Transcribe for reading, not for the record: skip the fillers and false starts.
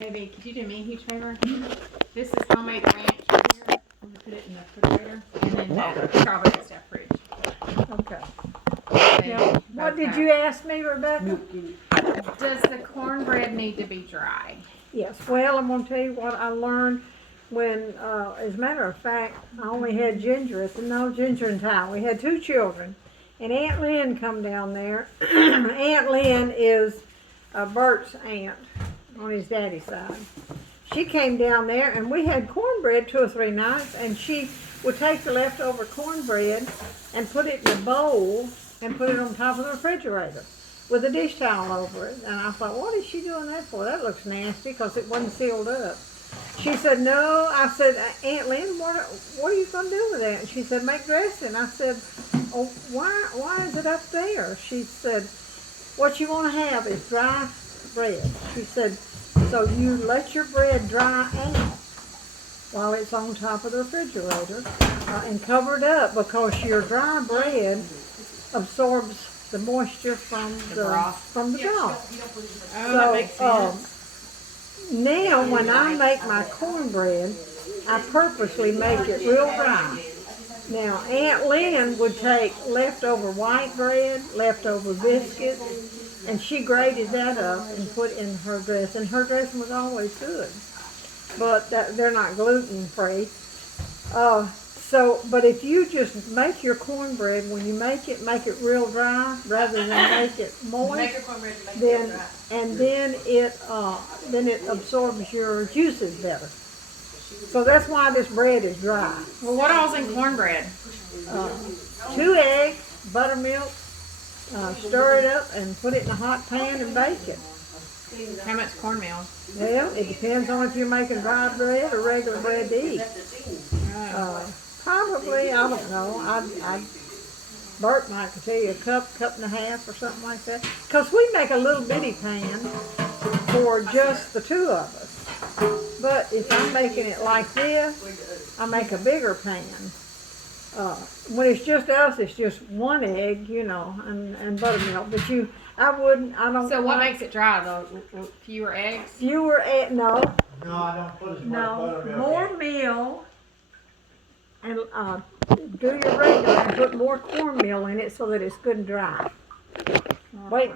Baby, could you do me a huge favor? This is homemade ranch right here. I'm gonna put it in the refrigerator, and then that strawberry stuff fridge. Okay. Then Now, what did you ask me, Rebecca? Does the cornbread need to be dry? Yes, well, I'm gonna tell you what I learned when, as a matter of fact, I only had Ginger and Ty. We had 2 children, and Aunt Lynn come down there. Aunt Lynn is Bert's aunt on his daddy's side. She came down there, and we had cornbread 2 or 3 nights, and she would take the leftover cornbread and put it in a bowl and put it on top of the refrigerator with a dish towel over it. And I thought, what is she doing that for? That looks nasty, because it wasn't sealed up. She said, no. I said, Aunt Lynn, what are you going to do with that? And she said, make dressing. I said, oh, why is it up there? She said, what you want to have is dry bread. She said, so you let your bread dry out while it's on top of the refrigerator and cover it up, because your dry bread absorbs the moisture from the broth. Oh, that makes sense. Now when I make my cornbread, I purposely make it real dry. Now Aunt Lynn would take leftover white bread, leftover biscuits, and she grated that up and put in her dressing. And her dressing was always good, but they're not gluten free. But if you just make your cornbread, when you make it real dry rather than make it moist. Make your cornbread and make it real dry. And then it absorbs your juices better. So that's why this bread is dry. Well, what all's in cornbread? 2 eggs, buttermilk, stir it up and put it in a hot pan and bake it. How much cornmeal? Well, it depends on if you're making dry bread or regular bread to eat. Probably, I don't know. Bert might could tell you a cup and a half or something like that. Because we make a little bitty pan for just the 2 of us. But if I'm making it like this, I make a bigger pan. When it's just us, it's just 1 egg, and buttermilk. But I don't. So what makes it dry? The fewer eggs? Fewer eggs, no. No, I don't put as much buttermilk in. More meal. And do your regular and put more cornmeal in it so that it's good and dry. Wait.